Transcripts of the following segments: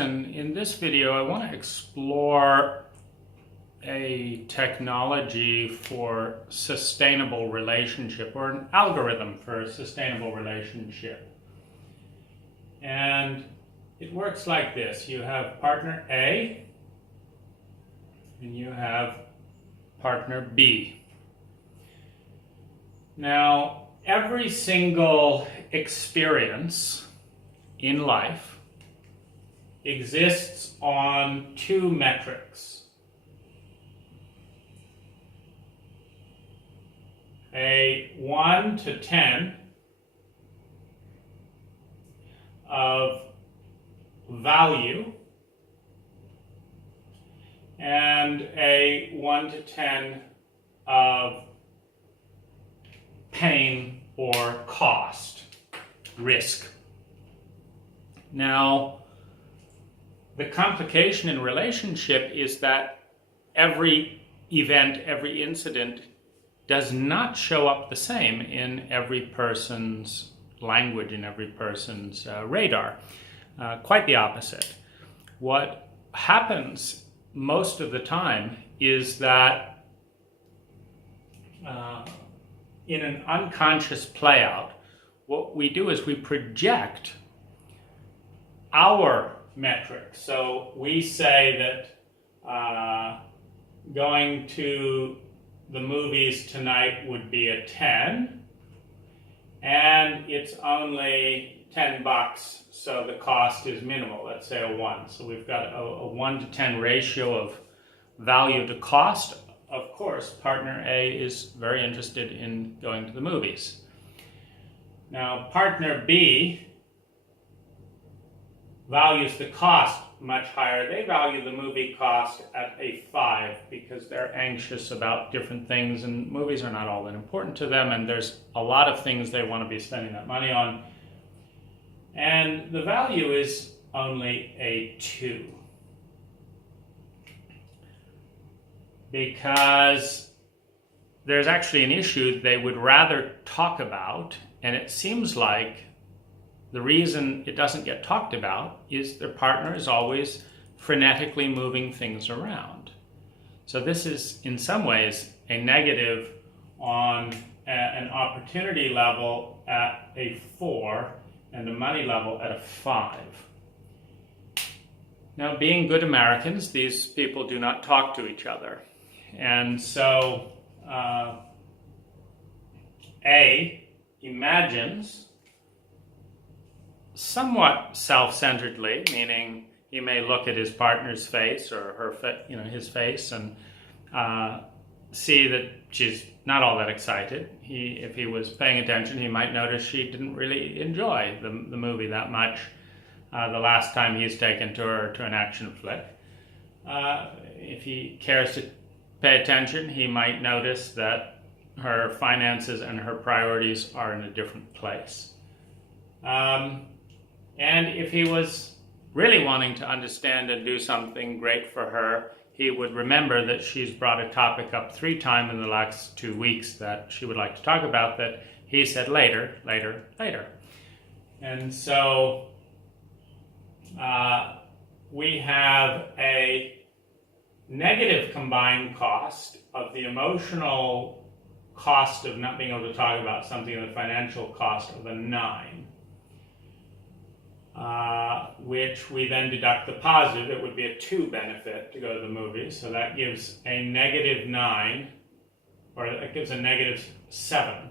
and in this video I want to explore a technology for sustainable relationship, or an algorithm for a sustainable relationship. And it works like this. You have partner A and you have partner B. Now, every single experience in life exists on two metrics: a 1 to 10 of value and a 1 to 10 of pain or cost, risk. Now, the complication in relationship is that every event, every incident does not show up the same in every person's language, in every person's radar. Quite the opposite. What happens most of the time is that in an unconscious play out, what we do is we project our metrics. So we say that going to the movies tonight would be a 10, and it's only $10, so the cost is minimal. Let's say a 1. So we've got a 1 to 10 ratio of value to cost. Of course, partner A is very interested in going to the movies. Now, partner B values the cost much higher. They value the movie cost at a 5 because they're anxious about different things, and movies are not all that important to them, and there's a lot of things they want to be spending that money on. And the value is only a 2. Because there's actually an issue they would rather talk about, and it seems like the reason it doesn't get talked about is their partner is always frenetically moving things around. So this is, in some ways, a negative on an opportunity level at a 4 and a money level at a 5. Now, being good Americans, these people do not talk to each other. And so A imagines somewhat self-centeredly, meaning he may look at his partner's face or his face and see that she's not all that excited. If he was paying attention, he might notice she didn't really enjoy the movie that much the last time he's taken to her to an action flick. If he cares to pay attention, he might notice that her finances and her priorities are in a different place. And if he was really wanting to understand and do something great for her, he would remember that she's brought a topic up 3 times in the last 2 weeks that she would like to talk about, that he said later, later, later. And so we have a negative combined cost of the emotional cost of not being able to talk about something, and the financial cost of a 9. Which we then deduct the positive. It would be a 2 benefit to go to the movies, so that gives a negative 9, or it gives a negative 7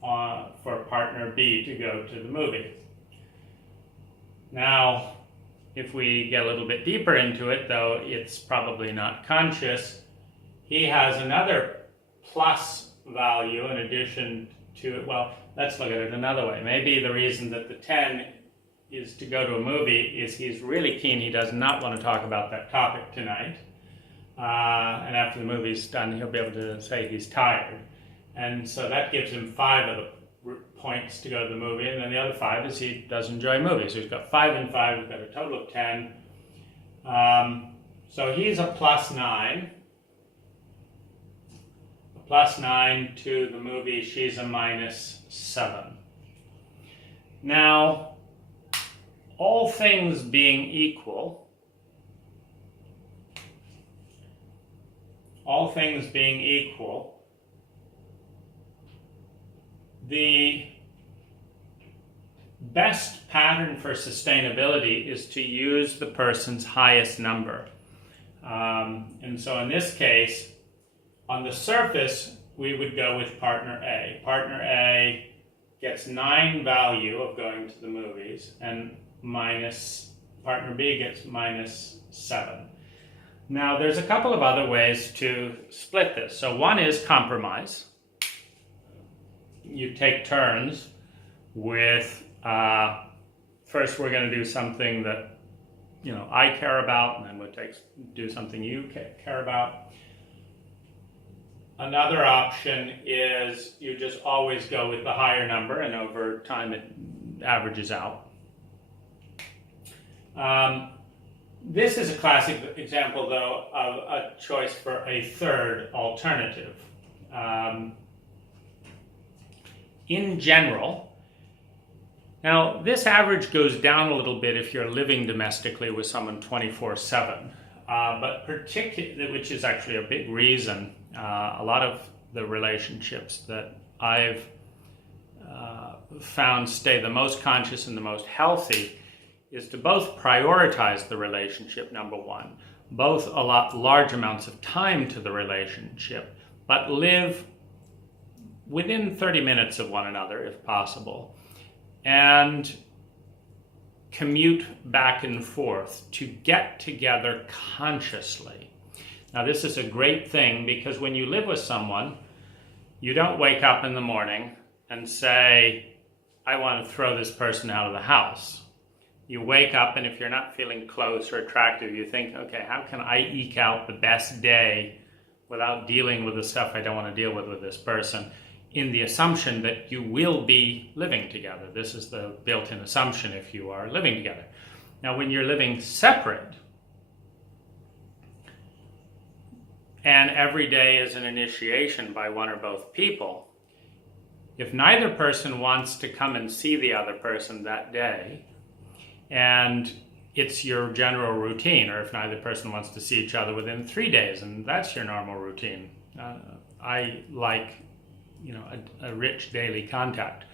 for partner B to go to the movie. Now, if we get a little bit deeper into it, though it's probably not conscious, he has another plus value in addition to it. Well, let's look at it another way. Maybe the reason that the 10 is to go to a movie is he's really keen. He does not want to talk about that topic tonight. And after the movie's done, he'll be able to say he's tired. And so that gives him 5 of the points to go to the movie. And then the other 5 is he does enjoy movies. So he's got 5 and 5. He's got a total of 10. So he's a plus 9. A plus 9 to the movie. She's a minus 7. Now, all things being equal, all things being equal, the best pattern for sustainability is to use the person's highest number. And so in this case, on the surface, we would go with partner A. Partner A gets 9 value of going to the movies, and partner B gets -7. Now, there's a couple of other ways to split this. So one is compromise. You take turns with, first we're going to do something that I care about, and then we'll do something you care about. Another option is you just always go with the higher number, and over time it averages out. This is a classic example, though, of a choice for a third alternative. In general, now this average goes down a little bit if you're living domestically with someone 24/7, but particularly, which is actually a big reason, a lot of the relationships that I've found stay the most conscious and the most healthy is to both prioritize the relationship, number one, both allot large amounts of time to the relationship, but live within 30 minutes of one another if possible, and commute back and forth to get together consciously. Now, this is a great thing because when you live with someone, you don't wake up in the morning and say, I want to throw this person out of the house. You wake up, and if you're not feeling close or attractive, you think, okay, how can I eke out the best day without dealing with the stuff I don't want to deal with this person, in the assumption that you will be living together. This is the built-in assumption if you are living together. Now, when you're living separate, and every day is an initiation by one or both people, if neither person wants to come and see the other person that day, and it's your general routine, or if neither person wants to see each other within 3 days, and that's your normal routine. I like, a rich daily contact.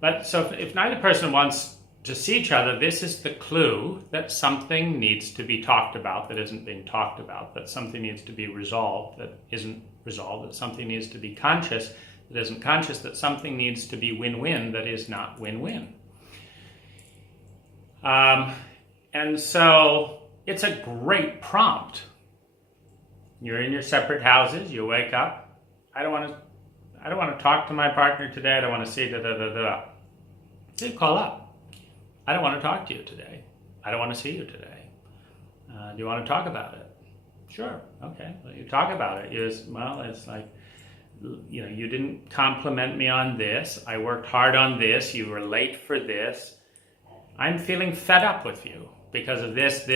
But so if neither person wants to see each other, this is the clue that something needs to be talked about that isn't being talked about, that something needs to be resolved that isn't resolved, that something needs to be conscious that isn't conscious, that something needs to be win-win that is not win-win. And so it's a great prompt. You're in your separate houses, you wake up, I don't want to talk to my partner today, I don't want to see da-da-da-da. So you call up. I don't want to talk to you today. I don't want to see you today. Do you want to talk about it? Sure, okay. Well, you talk about it. It's like, you didn't compliment me on this. I worked hard on this. You were late for this. I'm feeling fed up with you because of this.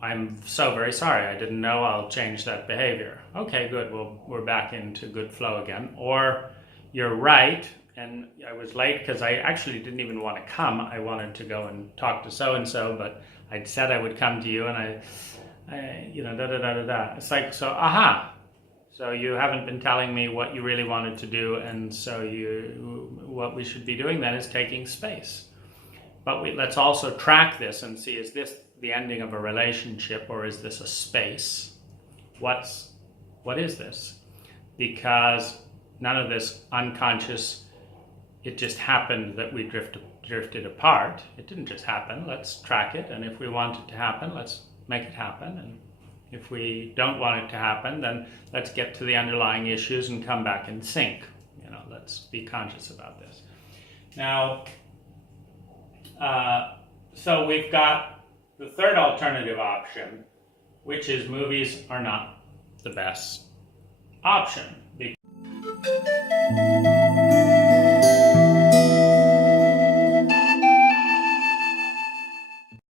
I'm so very sorry. I didn't know. I'll change that behavior. Okay, good. Well, we're back into good flow again. Or you're right, and I was late because I actually didn't even want to come. I wanted to go and talk to so-and-so, but I'd said I would come to you, and I da-da-da-da-da. It's like, so, aha. So you haven't been telling me what you really wanted to do, and so what we should be doing then is taking space. But let's also track this and see, is this the ending of a relationship, or is this a space? What is this? Because none of this unconscious, it just happened that we drifted apart. It didn't just happen. Let's track it, and if we want it to happen, let's make it happen. And if we don't want it to happen, then let's get to the underlying issues and come back in sync. Let's be conscious about this. Now, so we've got the third alternative option, which is movies are not the best option.